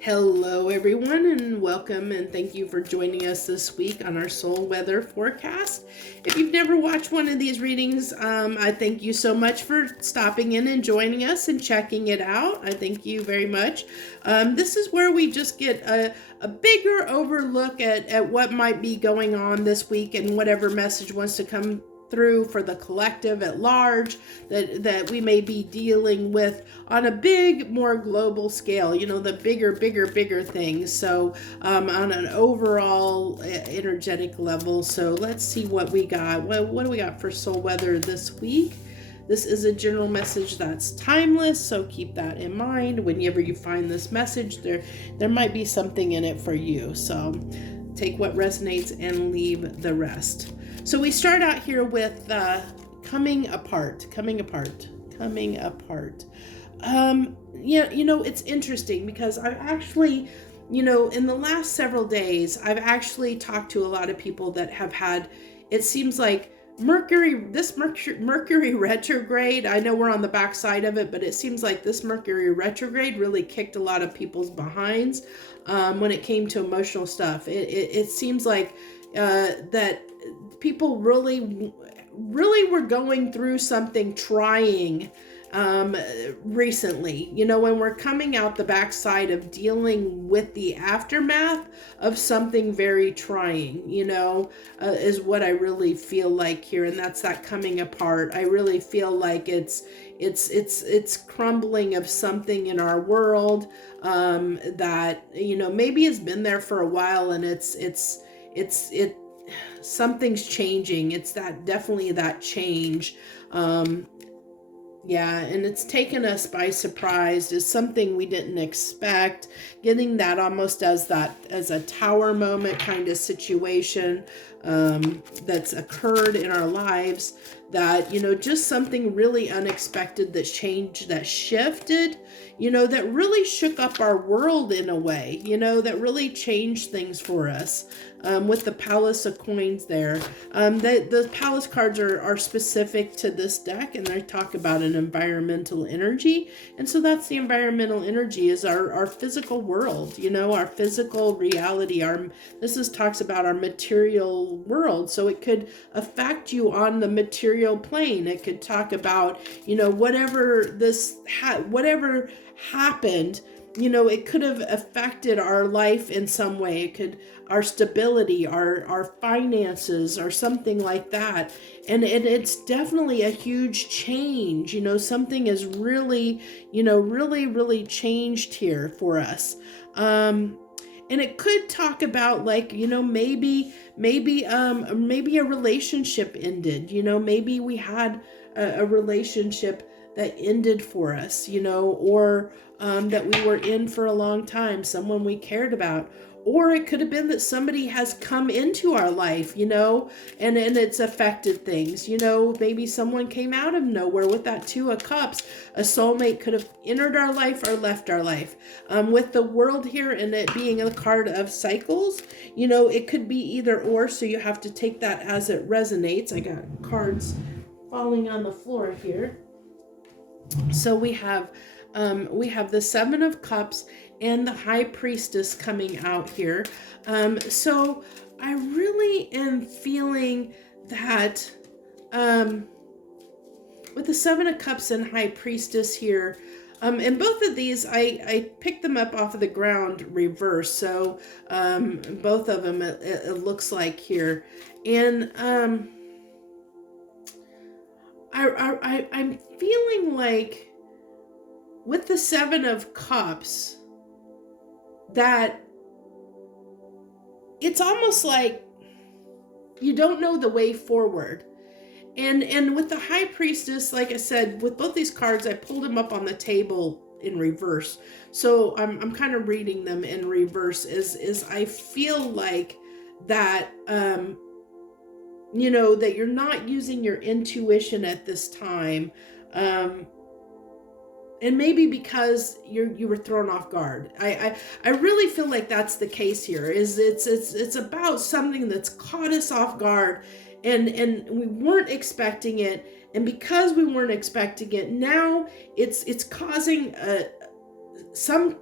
Hello, everyone, and welcome, and thank you for joining us this week on our soul weather forecast. If you've never watched one of these readings, I thank you so much for stopping in and joining us and checking it out. I thank you very much. This is where we just get a bigger overlook at what might be going on this week and whatever message wants to come through for the collective at large that we may be dealing with on a big, more global scale, the bigger things. So on an overall energetic level. So let's see what we got. What do we got for soul weather this week? This is a general message that's timeless, so keep that in mind. Whenever you find this message, there might be something in it for you. So take what resonates and leave the rest. So we start out here with coming apart. It's interesting because I've actually, in the last several days, I've actually talked to a lot of people that have had, it seems like Mercury retrograde. I know we're on the back side of it, but it seems like this Mercury retrograde really kicked a lot of people's behinds when it came to emotional stuff. It seems like that people really were going through something trying recently, when we're coming out the backside of dealing with the aftermath of something very trying, is what I really feel like here. And that's that coming apart. I really feel like it's crumbling of something in our world that, maybe has been there for a while, and something's changing. It's definitely that change. And it's taken us by surprise. It's something we didn't expect. Getting that almost as a tower moment kind of situation that's occurred in our lives. That, just something really unexpected that changed, that shifted, that really shook up our world in a way, that really changed things for us. With the Palace of Coins there. The Palace cards are specific to this deck, and they talk about an environmental energy. And so that's the environmental energy, is our physical world, our physical reality. This talks about our material world. So it could affect you on the material plane. It could talk about, whatever happened, it could have affected our life in some way. It could, our stability, our finances, or something like that. And it's definitely a huge change. Something is really, really changed here for us. And it could talk about, like, maybe a relationship ended. Maybe we had a relationship that ended for us, or that we were in for a long time, someone we cared about. Or it could have been that somebody has come into our life, and it's affected things. Maybe someone came out of nowhere with that Two of Cups. A soulmate could have entered our life or left our life. With the World here and it being a card of cycles, it could be either or, so you have to take that as it resonates. I got cards falling on the floor here. So we have the Seven of Cups and the High Priestess coming out here. So I really am feeling that with the Seven of Cups and High Priestess here, and both of these, I picked them up off of the ground reverse. So both of them, it looks like here. And I'm feeling like with the Seven of Cups that it's almost like you don't know the way forward. And with the High Priestess, like I said, with both these cards, I pulled them up on the table in reverse. So I'm kind of reading them in reverse is I feel like that, that you're not using your intuition at this time. And maybe because you were thrown off guard. I really feel like that's the case here. Is it's about something that's caught us off guard, and we weren't expecting it, and because we weren't expecting it, now it's causing some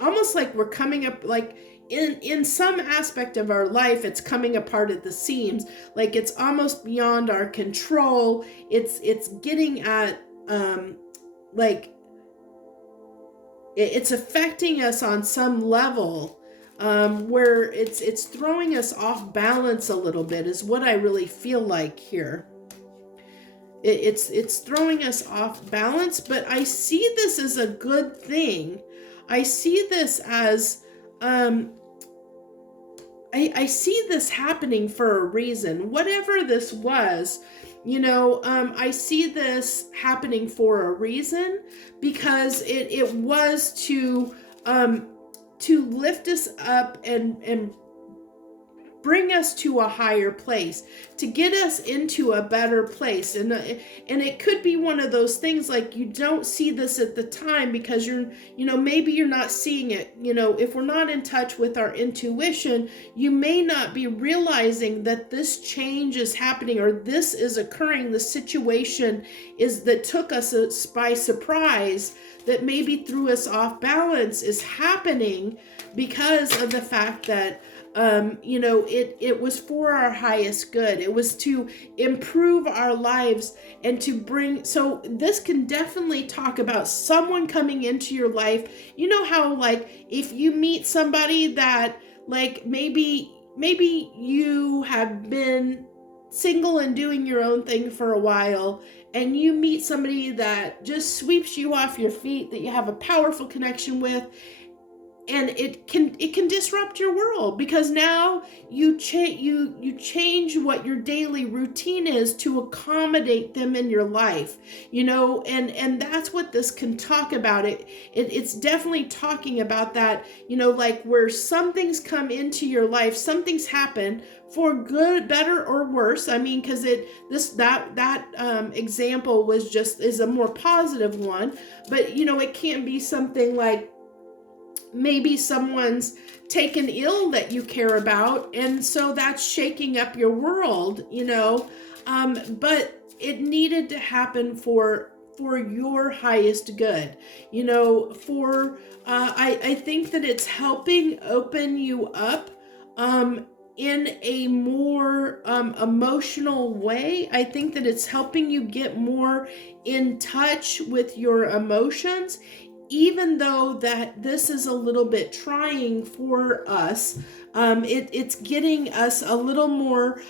almost like we're coming up, like in some aspect of our life, it's coming apart at the seams, like it's almost beyond our control. It's getting at like it's affecting us on some level, where it's throwing us off balance a little bit, is what I really feel like here. It's throwing us off balance, but I see this as a good thing. I see this as I see this happening for a reason. Whatever this was, I see this happening for a reason, because it was to lift us up and bring us to a higher place, to get us into a better place. And it could be one of those things, like you don't see this at the time because maybe you're not seeing it. If we're not in touch with our intuition, you may not be realizing that this change is happening, or this is occurring. The situation that took us by surprise, that maybe threw us off balance, is happening because of the fact that it was for our highest good. It was to improve our lives and to bring, so this can definitely talk about someone coming into your life. You know how, like, if you meet somebody that, like, maybe you have been single and doing your own thing for a while, and you meet somebody that just sweeps you off your feet, that you have a powerful connection with, and it can disrupt your world, because now you change what your daily routine is to accommodate them in your life, and that's what this can talk about. It's definitely talking about that, like where something's come into your life, something's happened for good, better, or worse. I mean, because that example is a more positive one, but it can't be something like, maybe someone's taken ill that you care about, and so that's shaking up your world, but it needed to happen for your highest good, I think that it's helping open you up in a more emotional way. I think that it's helping you get more in touch with your emotions, even though that this is a little bit trying for us. It's getting us a little more,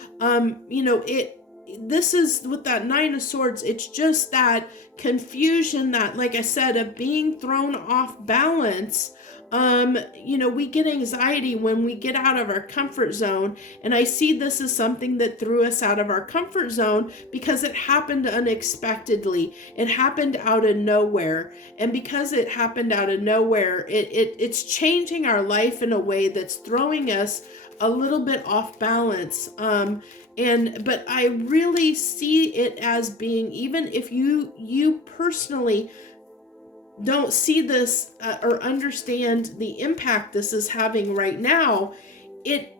this is with that Nine of Swords, it's just that confusion, that, like I said, of being thrown off balance. We get anxiety when we get out of our comfort zone. And I see this as something that threw us out of our comfort zone because it happened unexpectedly. It happened out of nowhere. And because it happened out of nowhere, it's changing our life in a way that's throwing us a little bit off balance. But I really see it as being, even if you personally don't see this or understand the impact this is having right now, it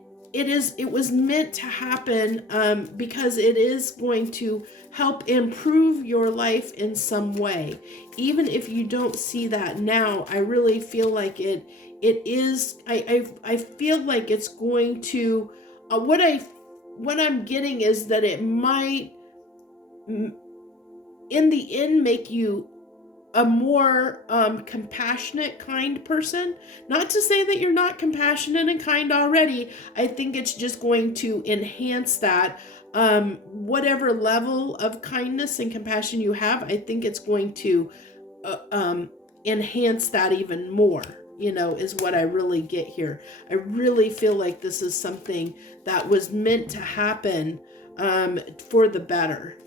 was meant to happen, because it is going to help improve your life in some way. Even if you don't see that now, I really feel like it is. I feel like it's going to. What I'm getting is that it might, in the end, make you a more compassionate, kind person. Not to say that you're not compassionate and kind already. I think it's just going to enhance that. Whatever level of kindness and compassion you have, I think it's going to enhance that even more, is what I really get here. I really feel like this is something that was meant to happen for the better,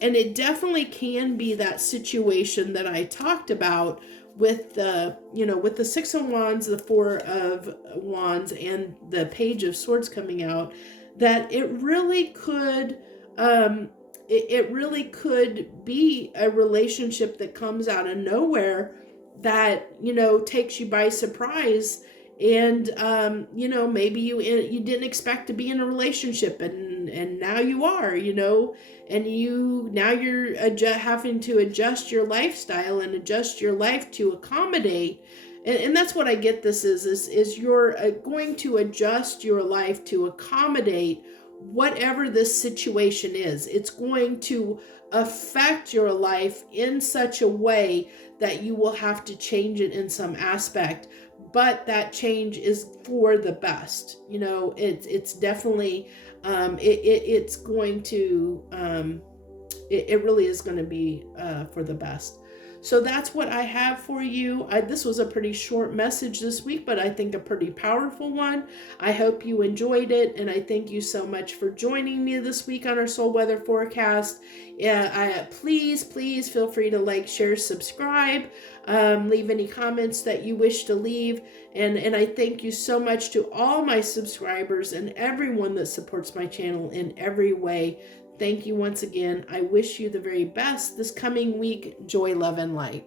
And it definitely can be that situation that I talked about with the Six of Wands, the Four of Wands, and the Page of Swords coming out, that it really could, it really could be a relationship that comes out of nowhere that, takes you by surprise. And, maybe you didn't expect to be in a relationship, and now you are, and you're having to adjust your lifestyle and adjust your life to accommodate And that's what I get this is you're going to adjust your life to accommodate whatever this situation is. It's going to affect your life in such a way that you will have to change it in some aspect, but that change is for the best. You know, it's definitely it's going to it really is going to be for the best. So that's what I have for you. This was a pretty short message this week, but I think a pretty powerful one. I hope you enjoyed it, and I thank you so much for joining me this week on our soul weather forecast. Please feel free to like, share, subscribe, leave any comments that you wish to leave, and I thank you so much to all my subscribers and everyone that supports my channel in every way. Thank you once again. I wish you the very best this coming week. Joy, love, and light.